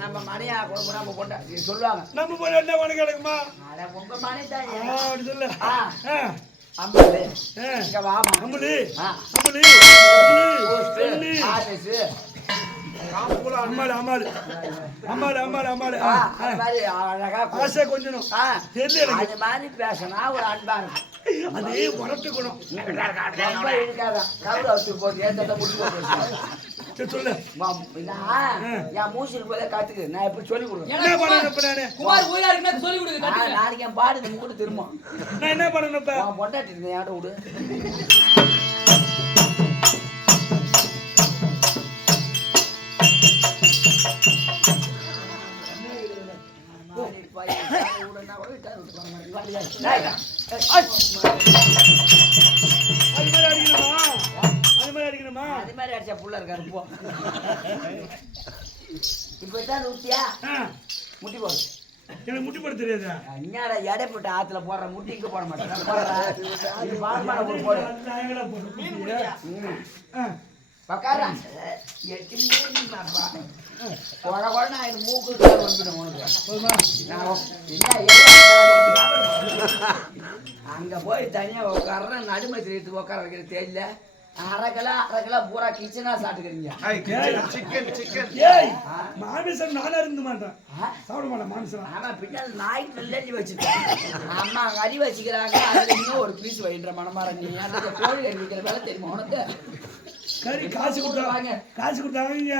நம்ம மணியா நம்ம பொண்ணா சொல்லுவாங்க நம்ம பொண்ணு என்ன பண்ண கிடக்குமா உங்க மணி தான் அப்படி சொல்லு அம்பளி இங்க வாமா அம்பளி அம்பளி அம்பளி ஆதேசு காம்புல அம்மாளு அம்மாளு அம்மாளு அம்மாளு அம்மாளு அது மாதிரி அழகா ஆசை கொஞ்சம் தெரியல அது மாதிரி பேசினா ஒரு அன்பா இருக்கும் அது உரட்டுக்கணும் ரொம்ப இருக்காதா கவுர வச்சு போட்டு ஏத்த முடிச்சு போட்டு சொல்லு என் மூச்சுக்கு போதே காத்துக்கு நான் எப்படி சொல்லி கொடுக்குறேன் என்ன பண்ணணும் இப்ப நானு குமார் ஊரா இருக்குன்னு சொல்லி கொடுங்க நாளைக்கு என் பாடு நம்ம கூட திரும்ப நான் என்ன பண்ணணும் இப்ப பொண்டாட்டி இருக்கேன் யார்ட்ட விடு அது மாதிரி அடிச்சா புள்ள இருக்காரு போ இப்ப தான் ஊத்தியா முட்டி போடு எனக்கு முட்டி போட தெரியாதா என்னடா எடை போட்டு ஆத்துல போடுற முட்டி இங்க போட மாட்டேன் பக்காரா மூக்கு வந்துடும் அங்க போய் தனியா உட்கார நடுமை தெரியுது உட்கார வைக்கிற தெரியல அரை கிலோ பூரா கிச்சனா சாப்பிட்டுக்கிறீங்க மாமிசம் நானா இருந்து மாட்டேன் சாப்பிட மாட்டேன் மாமிசம் ஆமா பின்னாடி நாய்க்கு நெல்லி வச்சுட்டேன் அம்மா கறி வச்சுக்கிறாங்க அதுல இன்னும் ஒரு பீஸ் வைன்ற மனமாற நீ அந்த கோழி கறி வைக்கிற வேலை தெரியுமா உனக்கு சரி காசு கொடுத்தாங்க காசு கொடுத்தாங்க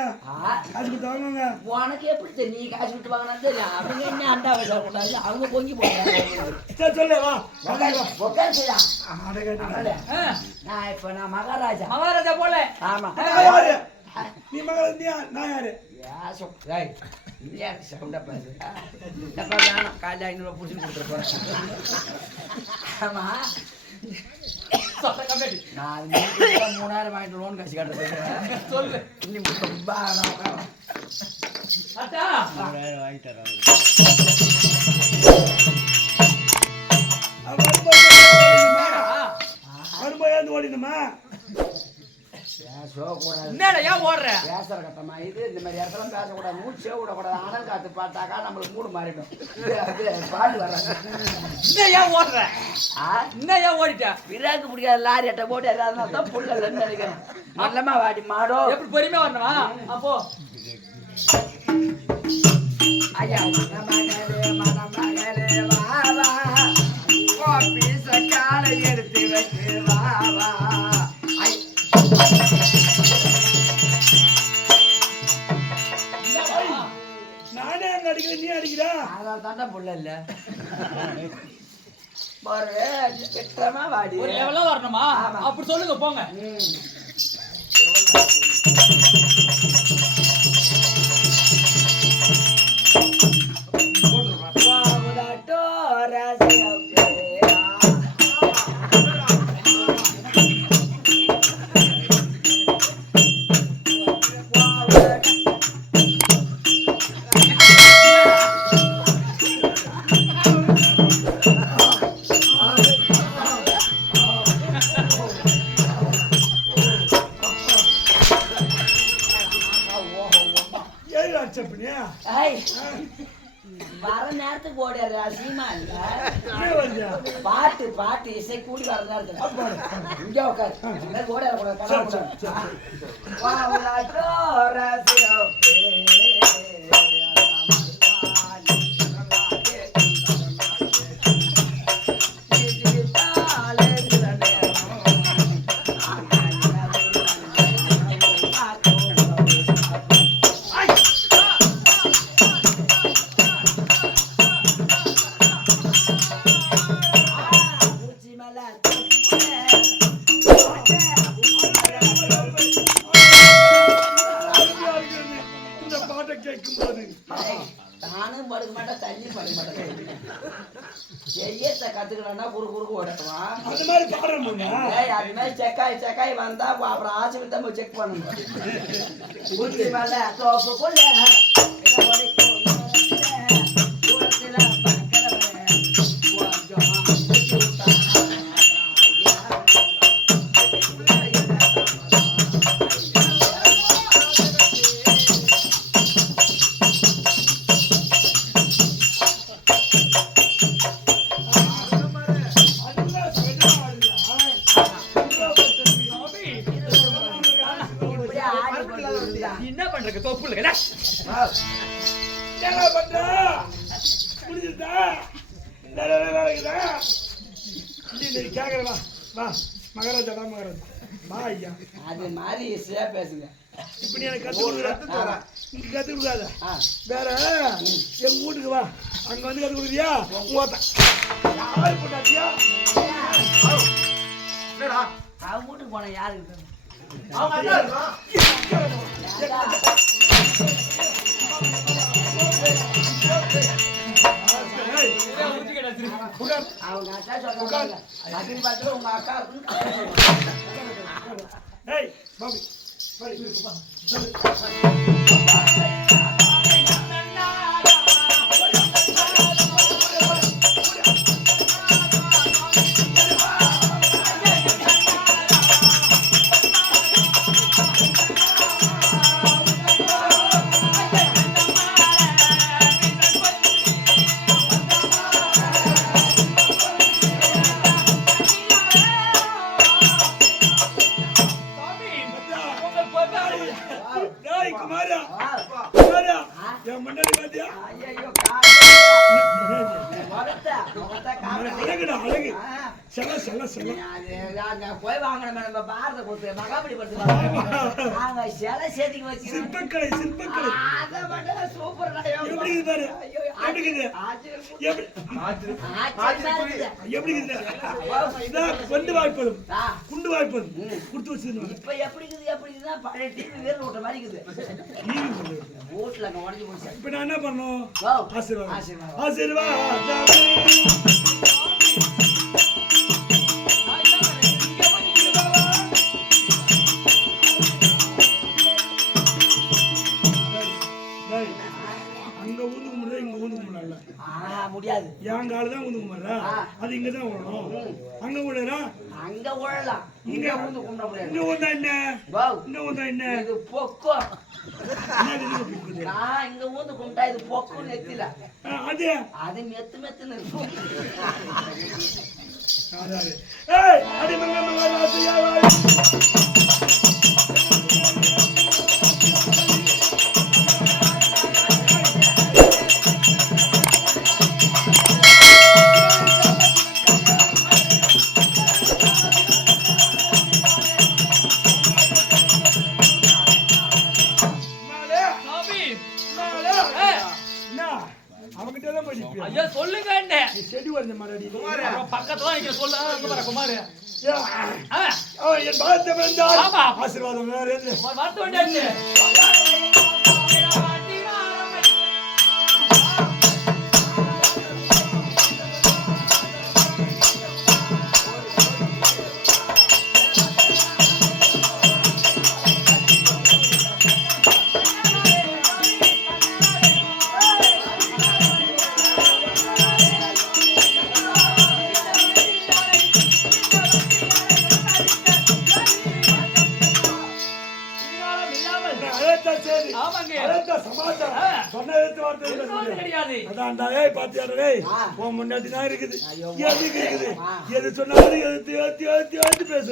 காசு கொடுத்தாங்க உனக்கு எப்படி தெரியும் நீ காசு கொடுத்து வாங்கினா தெரியும் அவங்க என்ன அண்டா வச்சா கூடாது அவங்க பொங்கி போடுறாங்க சொல்லு வா உட்காந்துயா நான் இப்ப நான் மகாராஜா போல ஆமா நீ மகாராஜா நான் யாரு காலையில் 500 புடிச்சு கொடுத்துருப்பேன் ஆமா நான் 3000 வாங்கிட்டு லோன் காசு கட்டுறேன் சொல்லு வரும்போது ஓடினுமா பேசுற கட்டமா இது இந்த மாதிரி இடத்துல பேசக்கூடாது மூச்சே விடக்கூடாது அனல் காத்து பார்த்தாக்கா நம்மளுக்கு மூடு மாறிடும் பாட்டு வர்றேன் ஓடிட்டா விராக்கு பிடிக்காத லாரி அட்டை போட்டு அதனால தான் புள்ள நினைக்கிறேன் நல்லமா வாடி மாடோ எப்படி பொறுமையா வரணுமா அப்போ ஐயா மனமகளே வாவா பீச காலை எடுத்து வச்சு வாவா நானே அங்க அடிக்கிறேன் நீ அடிக்கிறா அதனால தாண்டா புள்ள இல்ல வெற்றமா வாடி ஒரு லெவலா வரணுமா அப்படி சொல்லுங்க போங்க வர நேரத்துக்கு ஓடிடுற சீமா இல்ல பாட்டு இசை கூடி வர நேரத்துக்கு இங்க உட்காரு ஓடிடக்கூடாது நானும் படுக்க மாட்டேன் தண்ணி படுக்க மாட்டேன் செய்யத்தை கத்துக்கலன்னா குறுக்கு ஓடட்டுவான் அது மாதிரி பாடுறோம் அது மாதிரி செக்காய் வந்தா அப்புறம் ஆசிரியர் போய் செக் பண்ணணும் ஊற்றி மேல தோப்புக்குள்ள தொப்புல இல்ல என்ன பண்ற முடிஞ்சுதா இருக்குதா நீ கேக்குறவா வா மகாராஜா வா மகாராஜா வா ஐயா அது மாதிரி ஈஸியா பேசுங்க இப்ப நீ எனக்கு கத்து கொடுக்காத வேற எங்க வீட்டுக்கு வா அங்க வந்து கத்து கொடுக்குறியா மூத்த யாரு போட்டாச்சியா அவன் வீட்டுக்கு போன யாருக்கு அவங்க அக்கா சொல்றாங்க அப்படின்னு பார்த்து உங்க அக்கா ஏய் பாபி போய் வாங்கணும் நம்ம பாரத கொடுத்து மகாபலி படுத்து நாங்க சிலை சேர்த்துக்கு வச்சு சிற்பக்கலை அதை மட்டும் சூப்பர் எப்படி பாரு எப்படி கொண்டு வாய்ப்பதும் குண்டு வாய்ப்பதும் கொடுத்து வச்சிருந்தோம் இப்ப எப்படி இருக்குதுன்னா பழைய டிவி வேறு ஓட்ட மாதிரி இருக்குது வீட்டுல அங்க உடஞ்சி போச்சு இப்ப நான் என்ன பண்ணோம் ஆசீர்வாதம் அங்க ஊந்து கும்பிடுறா இங்க ஊந்து கும்பிடல முடியாது என் கால தான் ஊந்து கும்பிடுறா அது இங்கதான் விழணும் அங்க விழறா அங்க விழலாம் இங்க ஊந்து கும்பிட முடியாது இங்க ஊந்தா என்ன இங்க ஊந்தா என்ன இது பொக்கம் நான் இங்க ஊந்து கும்பிட்டா இது பொக்கம் நெத்தில அது அது மெத்துன்னு இருக்கும் ஐயா சொல்லுங்க செடி வந்த மாதிரி பக்கத்துல நிக்கிற சொல்ல குமார் என் பாரத்தை ஆசீர்வாதம் வரத்து வேண்டியாச்சு முன்னாடி தான் இருக்குது எது சொன்னாலும் எழுத்து பேச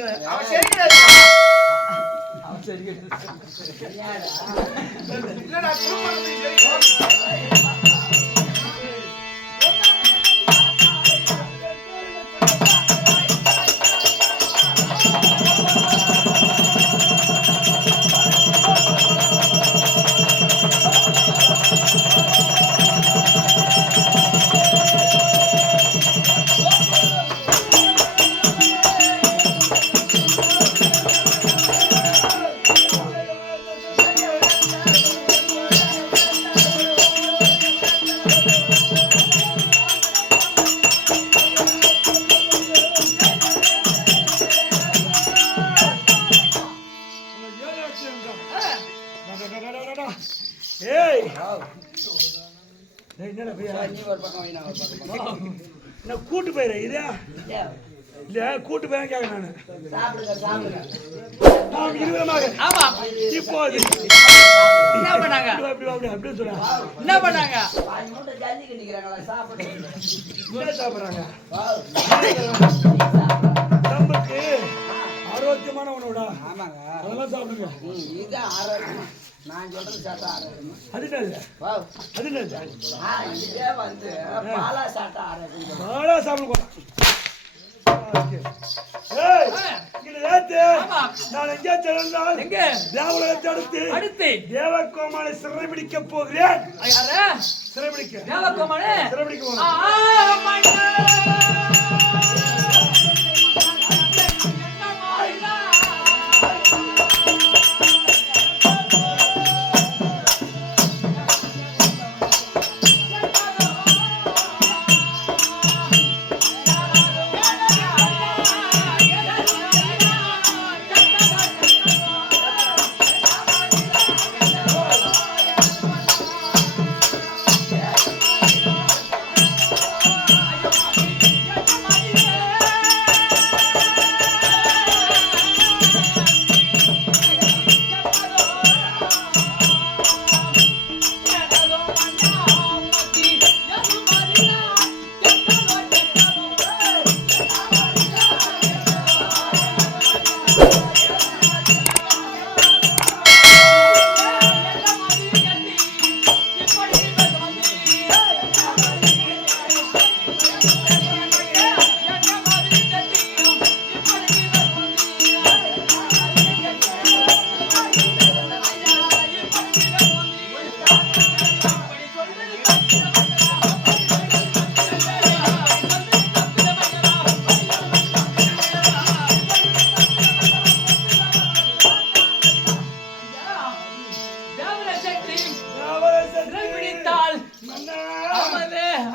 கூட்டு போயிரு இது இல்ல கூட்டு போய் கேட்க நானு இப்போது என்ன பண்ணாங்க அப்படின்னு சொல்ல என்ன பண்ணாங்க சாப்பிடுறாங்க நமக்கு ஆரோக்கியமான உணவுடா அதெல்லாம் சாப்பிடுங்க நான் சொல்றது சாட்டா ஆரோக்கியம். அது என்னது? வாவ். அது என்னது? இதே வந்து பாலா சாட்டா ஆரோக்கியம். பாலா சாப்பிடுவோம். ஏய், இங்க நேத்து ஆமா. நான் எங்கே சென்றால் எங்க? தேவலோகத்தை அடுத்து தேவகோமாளை சிறைபிடிக்க போகிறேன். யாரு? சிறைபிடிக்க. தேவகோமாளை சிறைபிடிக்க போகிறேன்.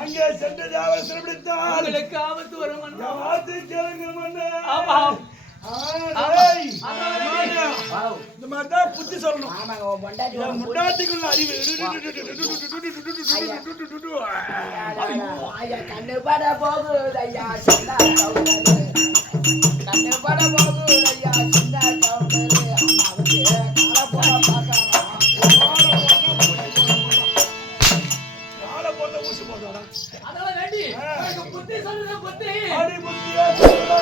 அங்கே சென்று தேவரை சிறைபிடித்தால் உங்களுக்கு ஆபத்து வரும் மன்னா. ஆத்து கேளுங்க மன்னா. ஆமா. இந்த மாதிரிதான் புத்தி சொல்லணும். ஆமாங்க, உன் பொண்டாட்டி என் முன்னாடிக்குள்ள அறிவு ஐயா கண்ணு பட போகுது ஐயா சின்ன கவுண்டரு. கண்ணு பட போகுது ஐயா சின்ன கவுண்டரு. அம்மாவுக்கு காலை போட பார்க்கலாம். காலை போட்ட ஊசி போடுறாடா. அதெல்லாம் வேண்டி எனக்கு புத்தி சொல்லுங்க புத்தி. அடி புத்தியா சொல்லுடா.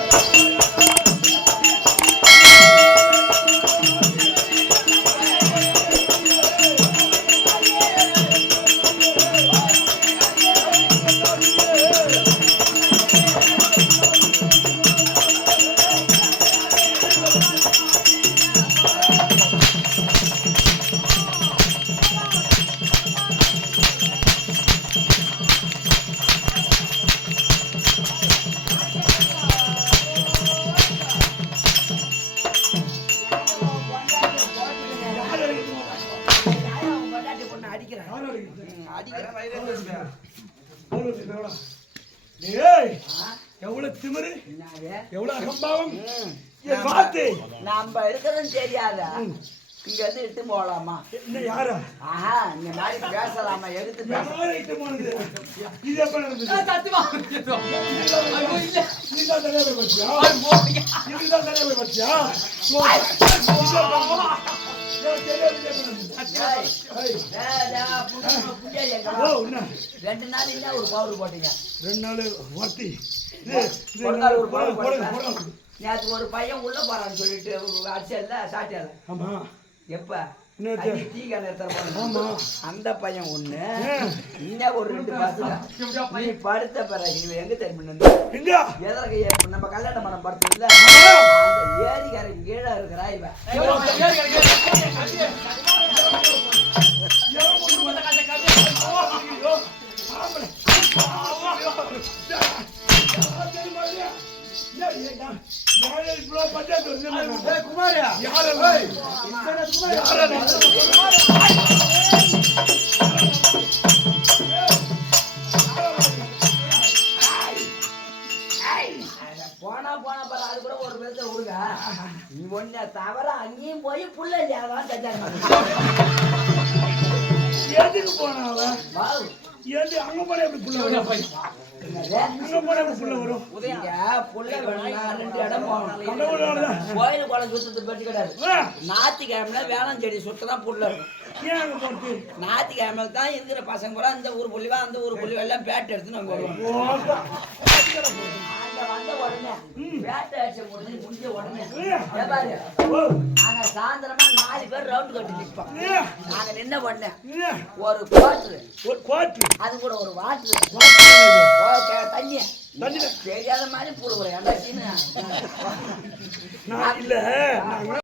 எவ்வளவு திமிரு, எவ்வளவு அகம்பாவம். என் வார்த்தை நம்ம இருக்கிறதுன்னு தெரியாதா? இங்க இருந்து இட்டு போகலாமா? என்ன யாரா? ஆஹா, இந்த மாதிரி பேசலாமா? எடுத்து பேச யாரை இட்டு போனது? இது எப்ப நடந்தது? சத்தியமா ஐயோ இல்ல. நீதான் தனியா போய் பச்சியா? போங்க. இதுதான் தனியா போய் பச்சியா? ரெண்டு நாள் இல்ல ஒரு பவுடர் போட்டீங்க. 2 நாள் வார்த்தை. ஒரு பவுடர் போட்டீங்க. நேற்று ஒரு பையன் உள்ள போறான்னு சொல்லிட்டு அடிச்சல சாட்டியால. ஆமா. எப்ப நேத்து டீ கணேத்தர் ஆமா. அந்த பையன் ஒண்ணு, இன்ன ஒரு 2 பசங்க. நீ படுத்த பிறகு இவ எங்க தெரியுமா? எங்க? எதற்கு நம்ம கல்யாண மரம் படுத்தல அந்த ஏரிக்கரை கீழே இருக்கிறா இவ. போனா போனா பாரு, அது கூட ஒரு பேச விடுங்க. நீ ஒன்ன தவிர அங்கேயும் போய் புள்ள இல்லையாதான் தச்சாங்க. எதுக்கு போனா அவன்? ஏது அங்க போனா எப்படி புள்ள வரும்? அங்க போனா எப்படி புள்ள வரும்? புள்ள வேணும்னா 2 இடம் போகணும். கடவுளால கோயில் குளம் சுத்தத்தை பற்றி கிடையாது. ஞாயிற்றுக்கிழமை வேளாண் செடி சுத்ததான் புள்ள இருக்கும். ஏன் அங்க போட்டு ஞாயிற்றுக்கிழமை தான் இருக்கிற பசங்க கூட அந்த ஊர் புள்ளிவா அந்த ஊர் புள்ளிவா எல்லாம் பேட் எடுத்து நம்ம வருவோம் அங்க வந்த உடனே பேட் அடிச்ச உடனே முடிஞ்ச உடனே பாரு நாங்க சாயந்தரமா 4 பேர் ரவுண்ட் கட்டி நிற்போம் நாங்க நின்ன உடனே ஒரு கோட்டு அது கூட ஒரு வாட்டர் தண்ணி தெரியாத மாதிரி போடுவோம் நான் இல்ல